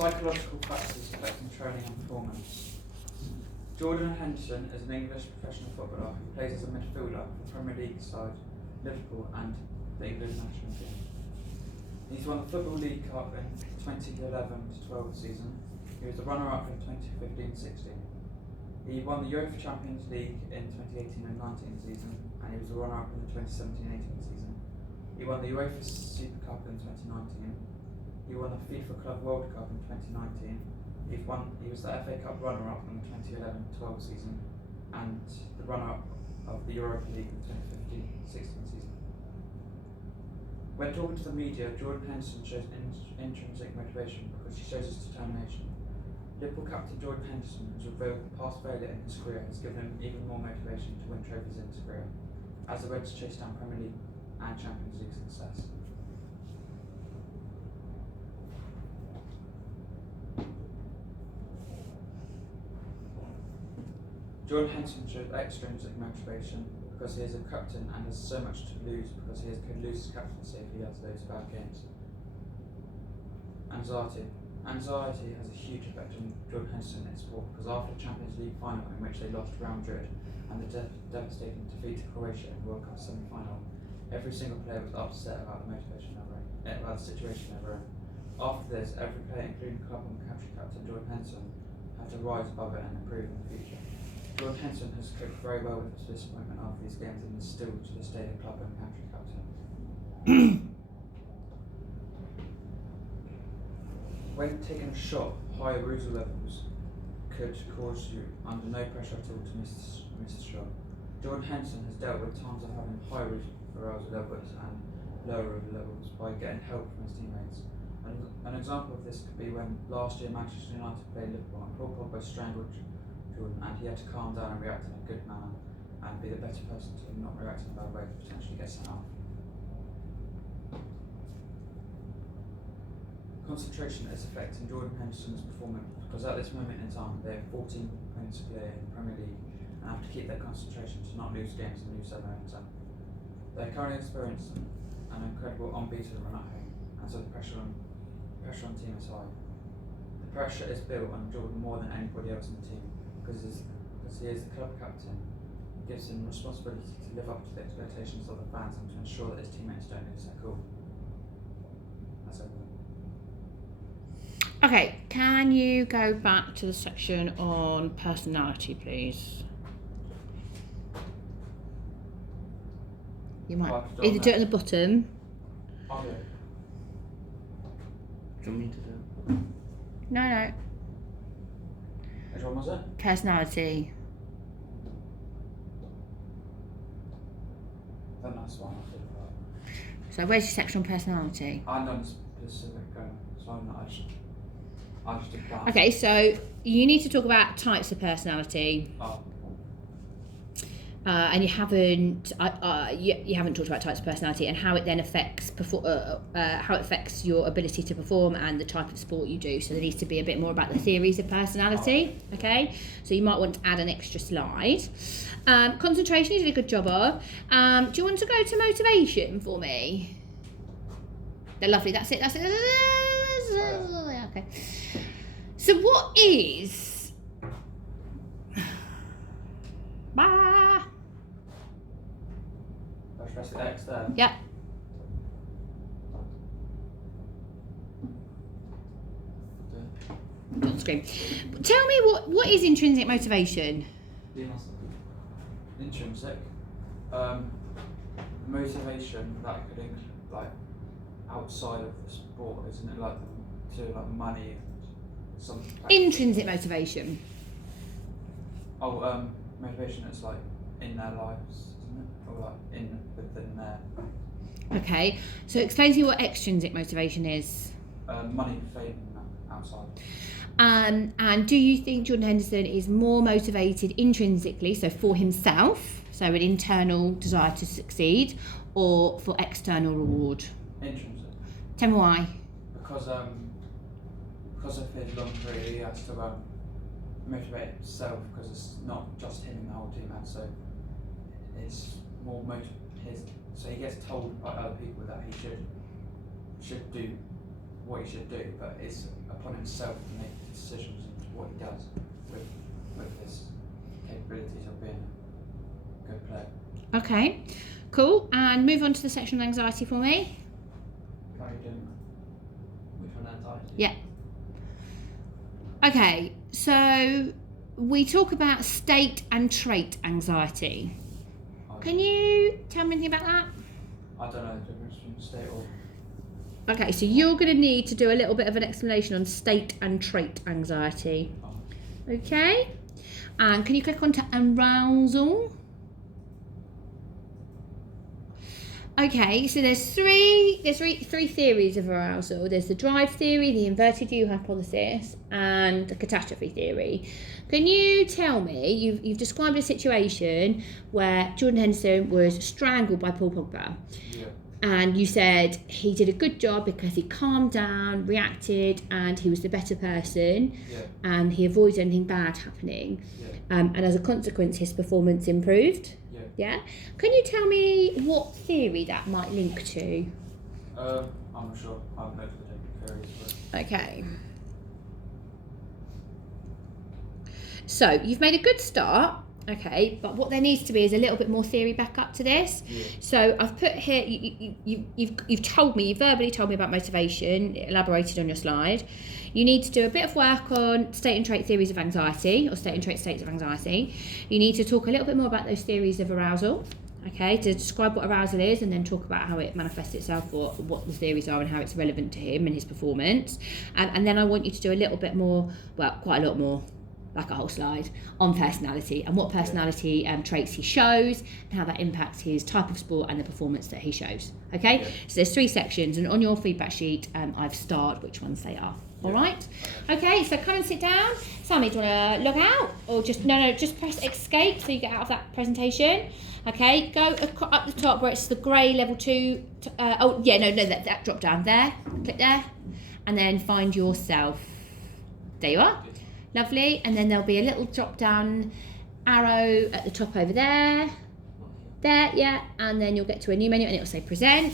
Psychological factors affecting training and performance. Jordan Henderson is an English professional footballer who plays as a midfielder for the Premier League side, Liverpool and the England national team. He's won the Football League Cup in 2011-12 season. He was the runner-up in 2015-16. He won the UEFA Champions League in 2018-19 season, and he was the runner-up in the 2017-18 season. He won the UEFA Super Cup in 2019. He won the FIFA Club World Cup in 2019. He was the FA Cup runner-up in the 2011-12 season, and the runner-up of the Europa League in the 2015-16 season. When talking to the media, Jordan Henderson shows intrinsic motivation because he shows his determination. Liverpool captain Jordan Henderson has revealed the past failure in his career has given him even more motivation to win trophies in his career, as the Reds chase down Premier League and Champions League success. Jordan Henderson shows extrinsic motivation because he is a captain and has so much to lose because he could lose his captaincy if he has those bad games. Anxiety. Anxiety has a huge effect on Jordan Henderson in sport because after the Champions League final in which they lost to Real Madrid and the devastating defeat to Croatia in the World Cup semi-final, every single player was upset about the situation they were in. After this, every player, including club and country captain Jordan Henderson, had to rise above it and improve in the future. Jordan Henderson has coped very well with the disappointment after these games and is still to this day the club and country captain. When taking a shot, high arousal levels could cause you under no pressure at all to miss the shot. Jordan Henderson has dealt with times of having high arousal levels and lower levels by getting help from his teammates. An example of this could be when last year Manchester United played Liverpool and Paul Pogba strangled Jordan and he had to calm down and react in a good manner and be the better person to not react in a bad way to potentially get sent off. Concentration is affecting Jordan Henderson's performance because at this moment in time they have 14 points to play in the Premier League and have to keep their concentration to not lose games and lose their momentum. They are currently experiencing an incredible unbeaten run at home, and so the pressure on team is high. The pressure is built on Jordan more than anybody else in the team because he is the club captain. It gives him responsibility to live up to the expectations of the fans and to ensure that his teammates don't lose their cool. That's it. Okay, can you go back to the section on personality, please? You might either do it at the bottom. Oh, yeah. Do you want me to do it? No. Which one was it? Personality. Then that's one I think about. So where's your section on personality? I know the specific so I'm not I just did that. Okay, so you need to talk about types of personality. Oh. And you haven't talked about types of personality and how it then affects how it affects your ability to perform and the type of sport you do. So there needs to be a bit more about the theories of personality. Okay, so you might want to add an extra slide. Concentration you did a good job of. Do you want to go to motivation for me? They're lovely. That's it. Okay. So what is? Bye. Let's press the X there. Yep. On screen. Tell me what is intrinsic motivation? Intrinsic. Motivation that could include like outside of the sport, isn't it? Like money and some. Intrinsic motivation. Oh, motivation that's like in their lives, isn't it? Or like within their. Okay, so explain to me what extrinsic motivation is. Money, fame, outside. And do you think Jordan Henderson is more motivated intrinsically, so for himself, so an internal desire to succeed, or for external reward? Intrinsic. Tell me why. Because of his long career, he has to motivate himself because it's not just him and the whole team, and so it's more so he gets told by other people that he should do what he should do, but it's upon himself to make decisions into what he does with his capabilities of being a good player. Okay, cool. And move on to the section on anxiety for me. How are you doing? Which one, anxiety? Yeah. Okay, so we talk about state and trait anxiety. Can you tell me anything about that? I don't know the difference between state or. Okay, so you're going to need to do a little bit of an explanation on state and trait anxiety. Okay? And can you click onto arousal? Okay, so there's three theories of arousal. There's the drive theory, the inverted U hypothesis, and the catastrophe theory. Can you tell me, you've described a situation where Jordan Henderson was strangled by Paul Pogba. Yeah. And you said he did a good job because he calmed down, reacted, and he was the better person, Yeah. and he avoided anything bad happening. Yeah. And as a consequence, his performance improved. Yeah. Yeah? Can you tell me what theory that might link to? I'm not sure. I haven't looked at the different theories, but Okay. So, you've made a good start, okay, but what there needs to be is a little bit more theory back up to this. yeah. So I've put here, you've told me, you verbally told me about motivation, elaborated on your slide. You need to do a bit of work on state and trait theories of anxiety, or state and trait states of anxiety. You need to talk a little bit more about those theories of arousal, okay, to describe what arousal is and then talk about how it manifests itself, or what the theories are and how it's relevant to him and his performance. And then I want you to do a little bit more, well, quite a lot more, like a whole slide, on personality and what personality traits he shows and how that impacts his type of sport and the performance that he shows. Okay, Yeah. so there's 3 sections, and on your feedback sheet I've starred which ones they are. All right, okay, so come and sit down. Sammy, do you want to log out, or just just press escape so you get out of that presentation. Okay, go up the top where it's the grey level 2 that drop down there, click there, and then find yourself. There you are. Lovely, and then there'll be a little drop down arrow at the top over there, yeah, and then you'll get to a new menu and it'll say present.